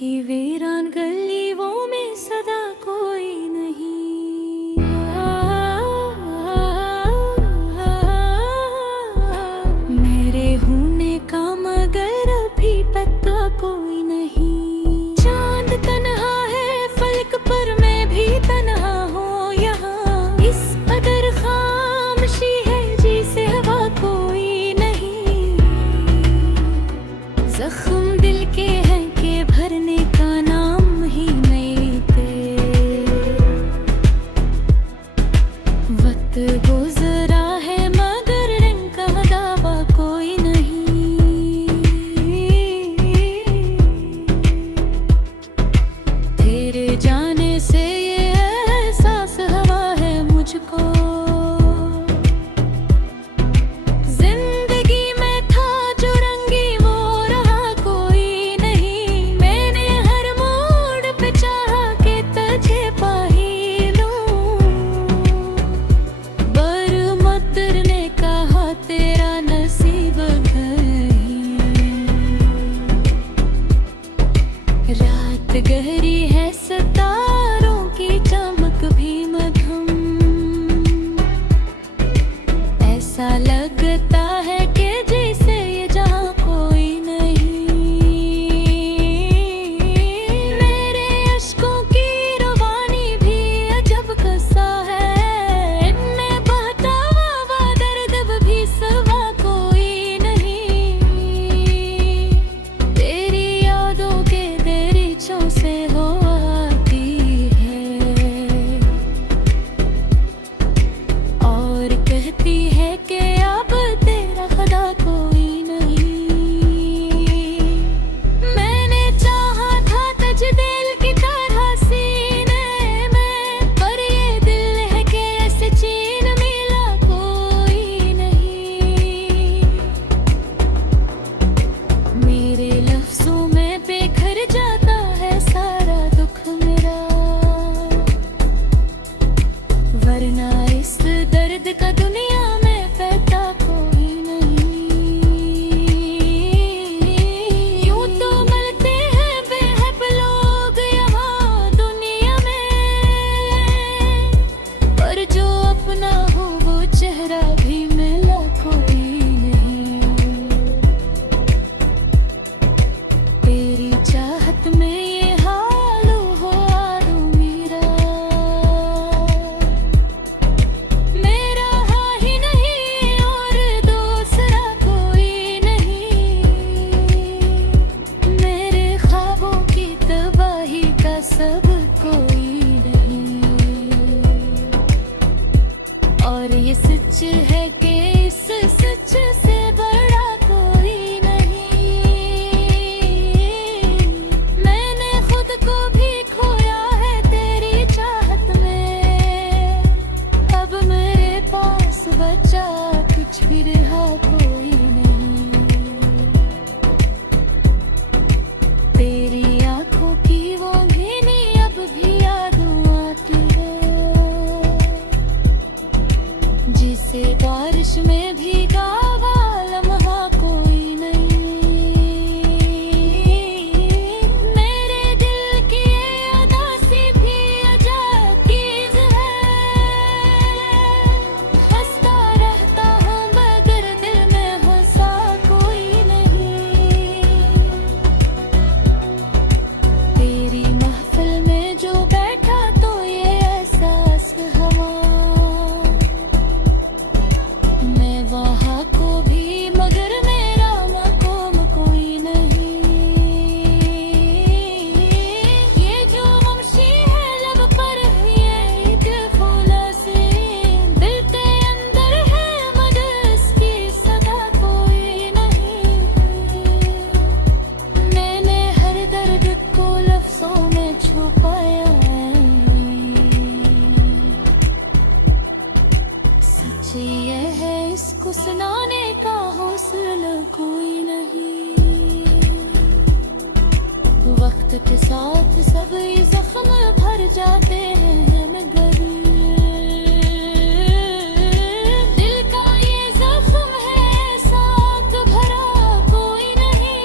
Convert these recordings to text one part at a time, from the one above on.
की वीरान गलियों में सदा कोई नहीं। मेरे होने का मगर अभी पता कोई नहीं। चांद तन्हा है फलक पर, मैं भी तन्हा हूँ यहाँ। इस कदर खामोशी है जिसे हवा कोई नहीं। जख्म दिल के हैं के भरने का नाम ही नहीं ते। वक्त गुजरा है मगर रंग का दावा कोई नहीं। तेरे जाने से ये एहसास हवा है मुझको। जिंदगी में था जो रंगी वो रहा कोई नहीं। मैंने हर मोड़ पे चाहा कि तुझे पा ही लूं। बरमतर ने कहा तेरा नसीब गई। रात गहरी है सितारों की चमक भी मध्यम। ऐसा लगता है कि जैसे ये जहां कोई नहीं। मेरे अश्कों की रवानी भी अजब कसा है। इनमें बहता हुआ दर्द भी सिवा कोई नहीं। तेरी यादों के दरीचों से हो आती है और कहती है कि अब तेरा खुदा कोई नहीं। मैंने चाहा था तुझ दिल की तरह सीने में, पर ये दिल है कि ऐसे चीन मिला कोई नहीं। मेरे लफ्जों में बिखर जाता है सारा दुख मेरा, वरना इस दर्द का दुनिया में पैदा कोई नहीं। यूं तो मिलते हैं बेहद लोग यहाँ दुनिया में, पर जो अपना हो वो चेहरा भी मिला कोई नहीं। तेरी चाहत में ये हाल हो आरू मेरा। मेरा हाँ ही नहीं और दूसरा कोई नहीं। मेरे ख्वाबों की तबाही का सब कोई नहीं। और ये सच है कि इस सच से बड़ा कोई नहीं। मैंने खुद को भी खोया है तेरी चाहत में। अब मेरे पास बचा कुछ भी रहा कोई नहीं। तेरी आंखों की वो भीनी अब भी यादों आती है, जिसे बारिश में भीगा हुआ लम्हा कोई नहीं। मेरे दिल की ये उदासी भी अजब चीज है। हंसता रहता हूँ मगर दिल में हंसा कोई नहीं। तेरी महफिल में जो बैठा तो ये एहसास हवा, मैं वहाँ को भी मगर मेरा मकाम कोई नहीं। ये जो वंशी है लब पर ये एक फूला से दिल के अंदर है मगर इसकी सदा कोई नहीं। मैंने हर दर्द को लफ्जों में छुपाया है। सच ये है इसको सुनाने का हौसला कोई नहीं। वक्त के साथ सब ये जख्म भर जाते हैं मगर दिल का ये जख्म है साथ भरा कोई नहीं।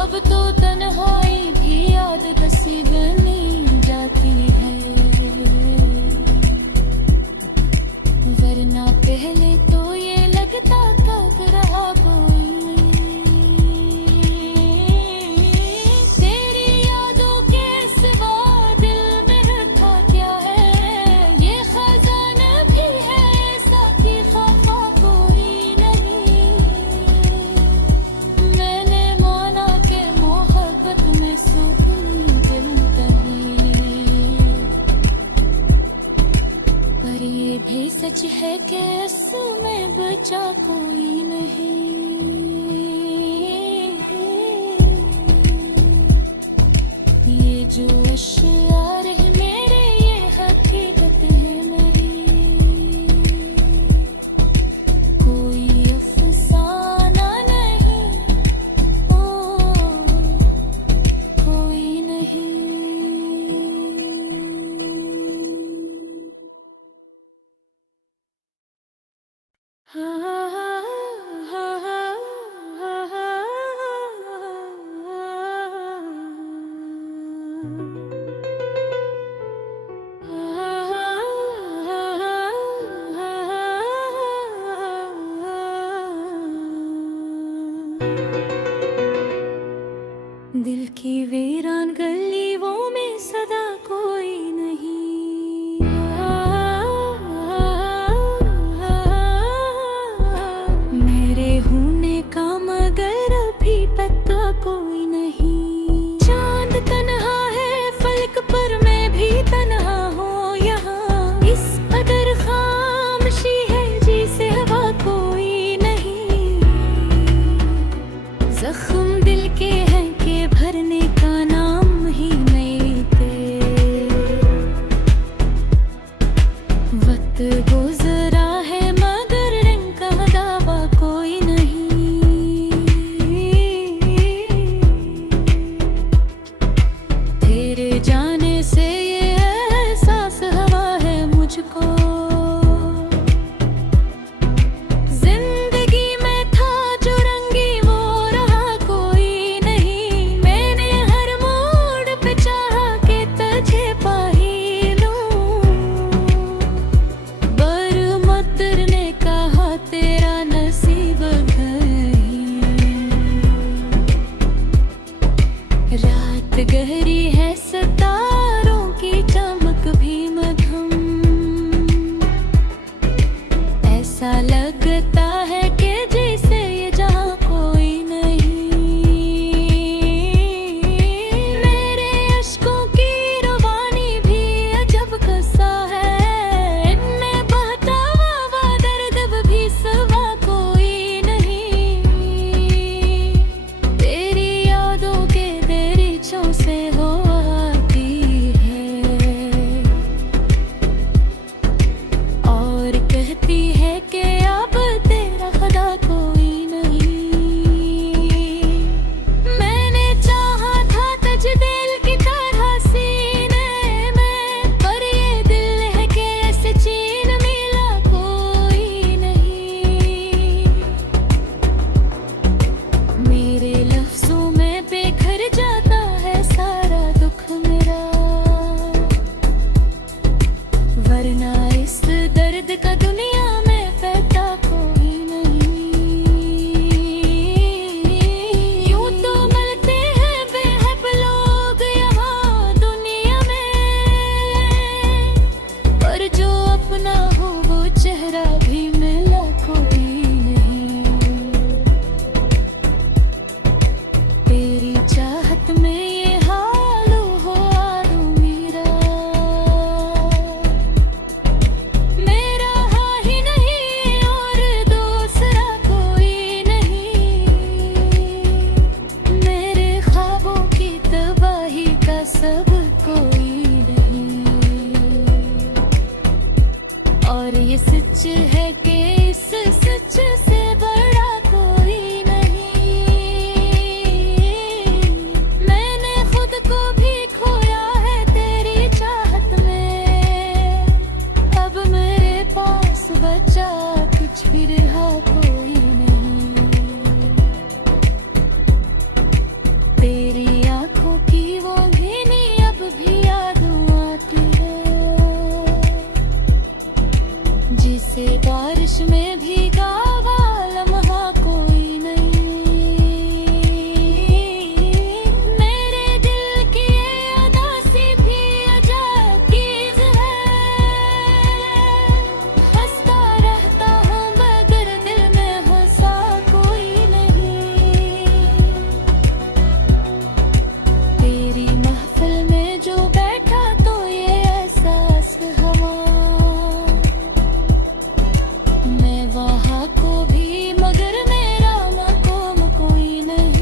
अब तो वरना पहले तो ये लगता कब रहा कोई। तेरी यादों के सिवा दिल में था क्या है, ये खजाना भी है ऐसा कि खफा कोई नहीं। मैंने माना कि मोहब्बत में सुकून मिलता है, पर ये भी सच है कि इसमें बचा कोई नहीं। ये जो अश्यार है मेरे ये हकीकत है मेरी, कोई अफसाना नहीं, ओ कोई नहीं। दिल की वीरान गलियों में सदा कोई नहीं। मेरे होने का मगर अभी पता कोई नहीं। चांद तन्हा है फलक पर मैं भी तन्हा हूँ यहाँ। इस कदर खामोशी है जिसे हवा कोई नहीं। जख्म दिल के हैं के भरने का नाम ही नहीं थे। वक्त गुजरा है मगर रंग का दावा कोई नहीं। तेरे जाने से ये एहसास हवा है मुझको। जिंदगी में था जो रंगी वो रहा कोई नहीं। मैंने हर मोड़ पे चाहा कि तुझे पा ही लूं। बरमतर ने कहा तेरा नसीब गई। रात गहरी है सितारों की चमक भी मध्यम। ऐसा लगता है कि जैसे ये जहां कोई नहीं। मेरे अश्कों की रवानी भी अजब कसा है। इनमें बहता हुआ दर्द भी सवा कोई नहीं। तेरी यादों के दरीचों से हो आती है और कहती है कि अब तेरा खुदा कोई नहीं। मैंने चाहा था तुझ दिल की तरह सीने में, पर ये दिल है कि ऐसे चीन मिला कोई नहीं। मेरे लफ्जों में बिखर जाता है सारा दुख मेरा, वरना इस दर्द का दुनिया में पता कोई नहीं। यूं तो मिलते हैं बेहद लोग यहाँ दुनिया में, पर जो अपना हो वो चेहरा भी मिला कोई नहीं। तेरी चाहत में ये हाल हो आरू मेरा। मेरा हाँ ही नहीं और दूसरा कोई नहीं। मेरे ख्वाबों की तबाही का सब कोई नहीं। और ये सच है कि इस सच से बड़ा कोई नहीं। मैंने खुद को भी खोया है तेरी चाहत में। अब मेरे पास बचा कुछ भी रहा कोई नहीं। तेरी आंखों की वो भीनी अब भी याद आती है, जिसे बारिश में भीगा हुआ लम्हा कोई नहीं। मेरे दिल की ये उदासी भी अजब चीज़ है। हंसता रहता हूँ मगर दिल में हंसा कोई नहीं। तेरी महफिल में जो बैठा तो ये एहसास हुआ, मैं वहाँ को भी मगर मेरा मक़ाम कोई नहीं।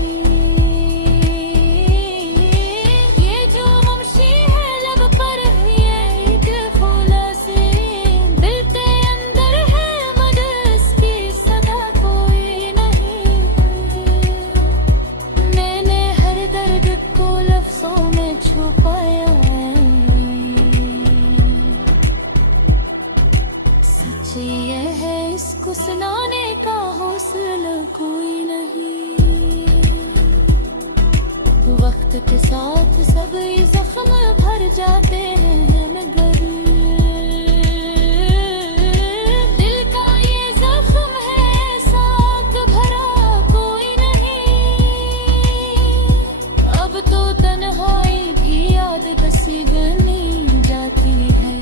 ये जो ममशी है लब पर ये एक फूल सी, दिल के अंदर है मगर इसकी सदा कोई नहीं। मैंने हर दर्द को लफ्ज़ों में छुपाया है, सच ये है इसको सुनाने का हौसला कोई नहीं। वक्त के साथ सब ये जख्म भर जाते हैं मगर दिल का ये जख्म है साथ भरा कोई नहीं। अब तो तन्हाई भी याद कसी बनी जाती है,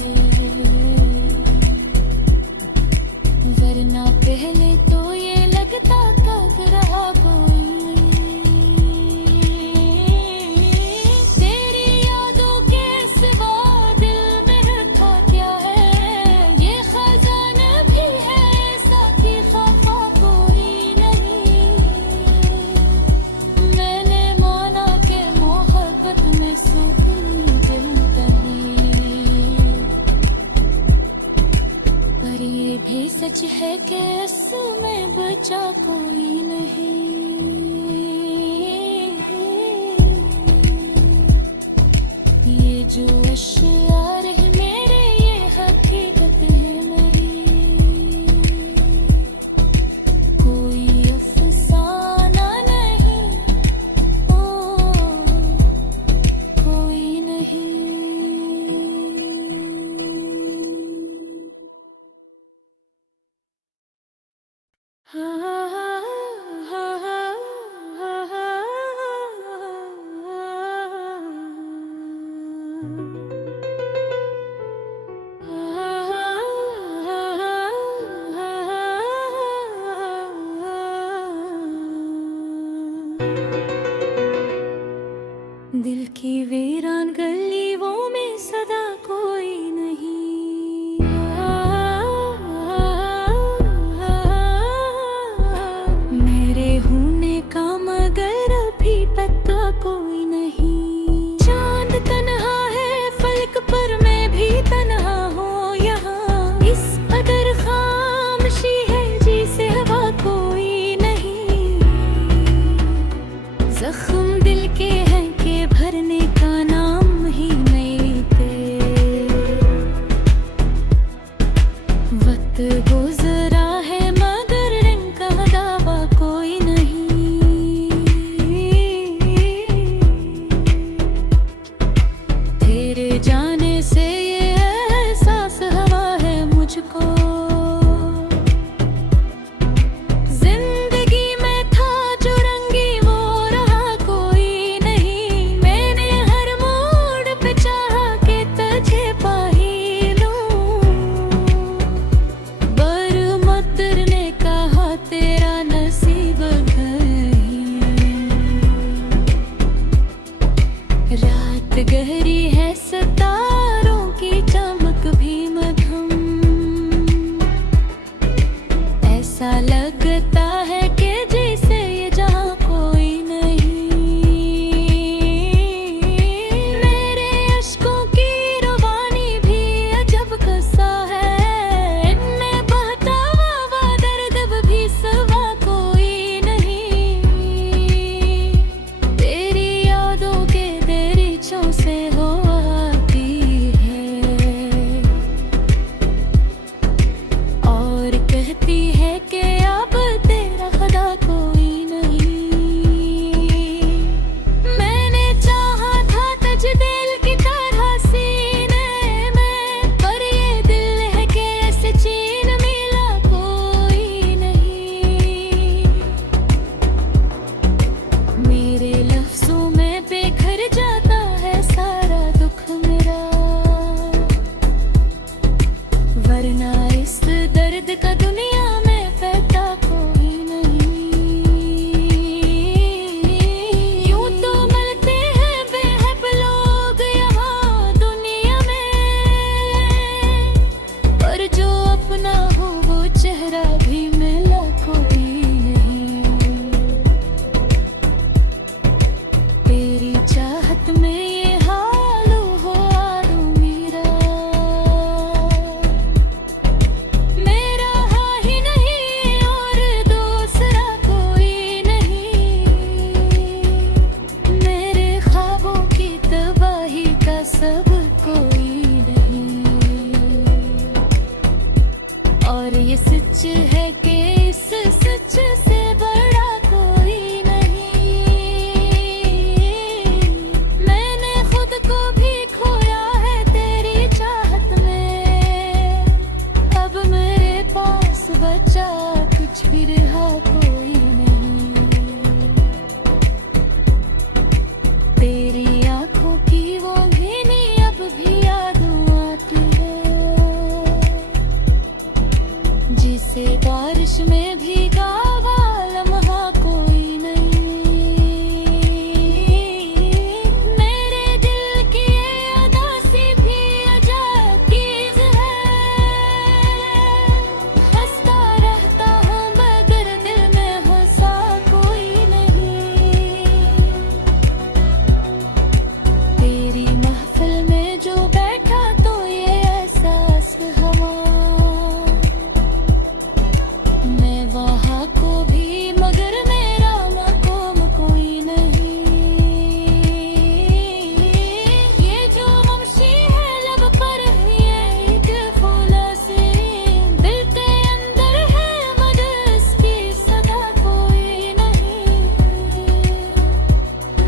वरना पहले तो ये लगता कब रहा कोई नहीं। तेरी यादों के सिवा दिल में रखा क्या है, ये खजाना भी है साथी खफा कोई नहीं। मैंने माना कि मोहब्बत में सुकून मिलता नहीं, पर ये भी सच है कि इसमें बचा कोई नहीं। ये जो अश्यार है मेरे ये हकीकत है मेरी, कोई अफसाना नहीं, ओ कोई नहीं। दिल की वीरान गलियों में सदा कोई नहीं। मेरे होने का मगर अभी पता कोई नहीं। चांद तन्हा है फलक पर मैं भी तन्हा हूँ यहाँ, इस कदर खामोशी है जिसे हवा कोई नहीं। जख्म दिल के हैं के भरने का नाम ही नहीं थे, वक्त गुजरा है मगर इनका दावा कोई नहीं। तेरे जाने से ये एहसास हुआ है मुझको, जिंदगी में था जो रंगी वो रहा कोई नहीं। मैंने हर मोड़ पे चाहा कि तुझे पा ही लूं, बरमतर ने कहा तेरा नसीब गई। रात गहरी है सितारों की चमक भी मध्यम, ऐसा लगता है कि जैसे ये जहां कोई नहीं। मेरे अश्कों की रवानी भी अजब कसा है, इनमें बहता हुआ दर्द भी सवा कोई नहीं। तेरी यादों के दरीचों से हो आती है और कहती है कि अब तेरा खुदा कोई नहीं। मैंने चाहा था तुझ दिल की तरह सीने में, पर ये दिल है कि ऐसे चीन मिला सच है कि इस सच से बड़ा कोई नहीं। मैंने खुद को भी खोया है तेरी चाहत में, अब मेरे पास बचा कुछ भी रहा कोई नहीं। तेरी आंखों की वो भीनी अब भी याद आती है, जिसे बारिश में भीगा हुआ लम्हा कोई नहीं। मेरे दिल की ये उदासी भी अजब चीज है, हंसता रहता हूँ मगर दिल में हंसा कोई नहीं। तेरी महफिल में जो बैठा तो ये एहसास हवा, मैं वहाँ को भी मगर मेरा मक़ाम कोई नहीं। ये जो ममशी है लब पर ये एक फुलसी, दिल के अंदर है मगर इसकी सदा कोई नहीं।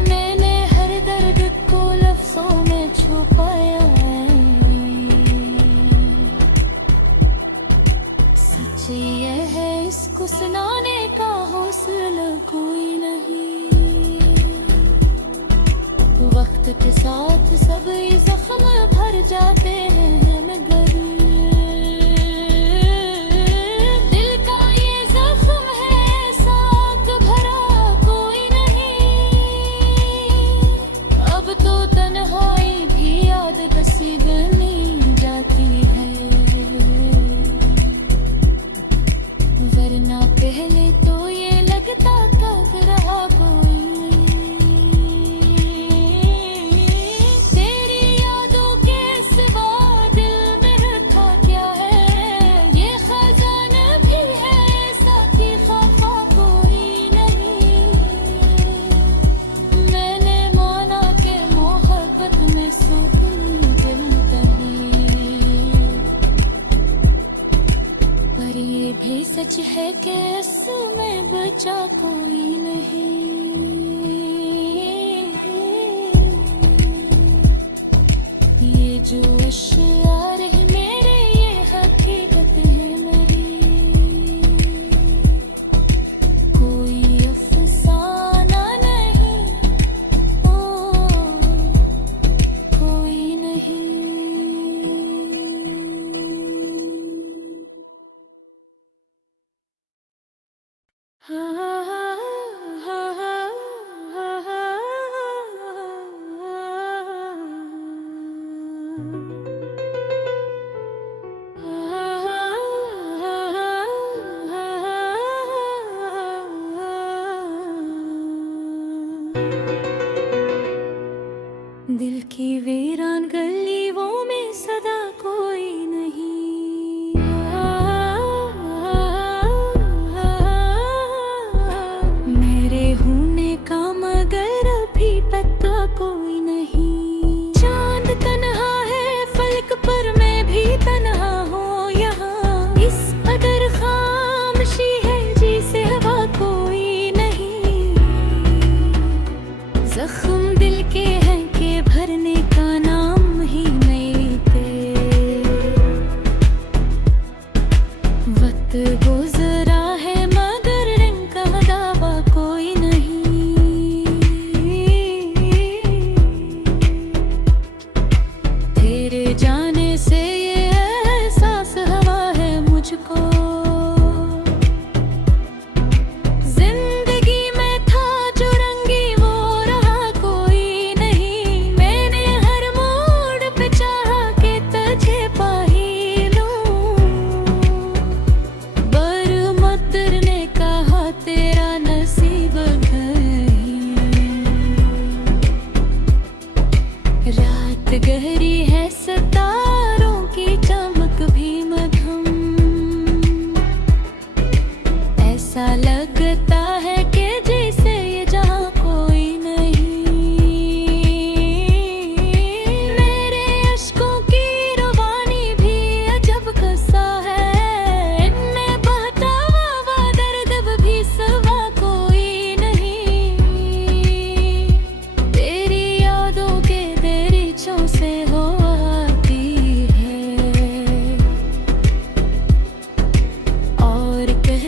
मैंने हर दर्द को लफ्ज़ों में छुपाया है, सच ये है इसको सुनाने का हौसला कोई नहीं। वक्त के साथ सब ये जख्म भर जाते हैं मगर दिल का ये जख्म है ऐसा कि भरा कोई नहीं। अब तो तन्हाई भी याद बसी बनी जाती है, वरना पहले तो ये लगता कब रहा कोई नहीं। तेरी यादों के सिवा दिल में रखा क्या है, ये खजाना भी है ऐसा कि खफा कोई नहीं। मैंने माना कि मोहब्बत में सुकून मिलता है, पर ये भी सच है कि इसमें बचा कोई नहीं। ये जो अश्यार है मेरे ये हकीकत है मेरी, कोई अफसाना नहीं, ओ कोई नहीं।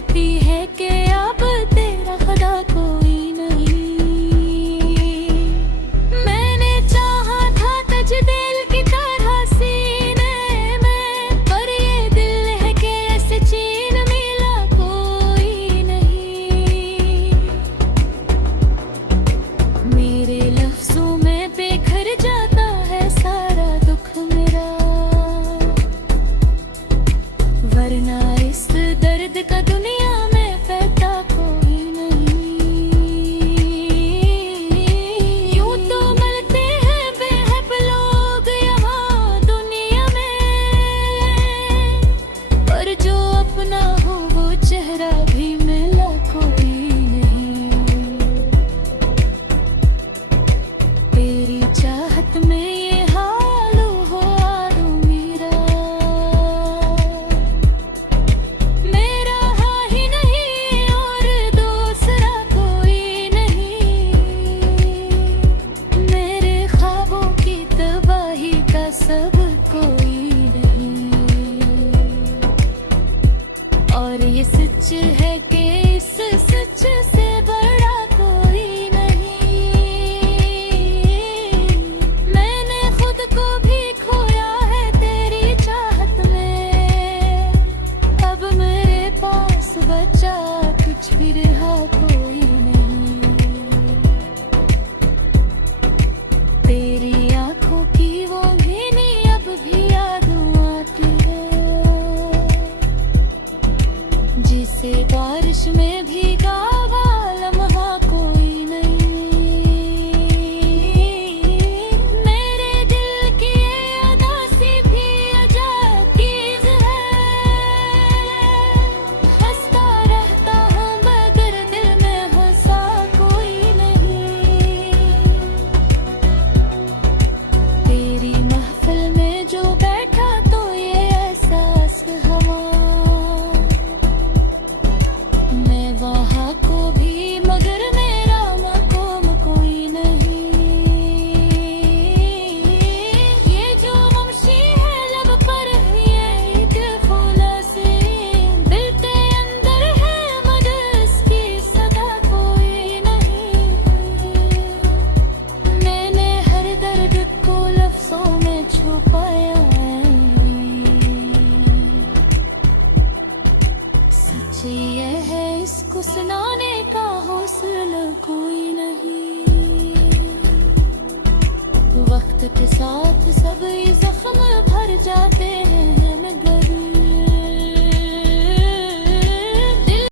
कहती है कि अब तेरा खुदा कोई नहीं। मैंने चाहा था तुझ दिल की तरह सीने में, पर ये दिल है कि ऐसे चैन मिला कोई नहीं। मेरे लफ्जों में बिखर जाता है सारा दुख मेरा, वरना इस दर्द का दुनिया में पैदा कोई नहीं। यूं तो मिलते हैं बेहद लोग यहाँ दुनिया में, पर जो अपना हो वो चेहरा भी मिला कोई नहीं। तेरी चाहत में ये हाल हो आरो मेरा, मेरा हाँ ही नहीं और दूसरा कोई नहीं। मेरे ख्वाबों की तबाही का सब कोई नहीं। और ये सच है कि इस सच से बड़ा कोई नहीं। मैंने खुद को भी खोया है तेरी चाहत में, अब मेरे पास बचा कुछ भी रहा कोई नहीं। तेरी आंखों की वो भीनी अब भी यादों आती है, जिसे बारिश में भीगा हुआ लम्हा कोई नहीं। मेरे दिल की ये उदासी भी अजब चीज़ है, हंसता रहता हूँ मगर दिल में हंसा कोई नहीं। तेरी महफिल में जो बैठा तो ये एहसास हवा, मैं वहाँ को भी मगर मेरा मकाम कोई नहीं। ये जो ममशी है लब पर ये एक फुलसी, दिल के अंदर है मगर इसकी सदा कोई नहीं। मैंने हर दर्द को लफ्जों में छुपाया है, सच ये है इसको सुनाने का हौसला कोई नहीं। वक्त के साथ सब ये जख्म भर जाते हैं।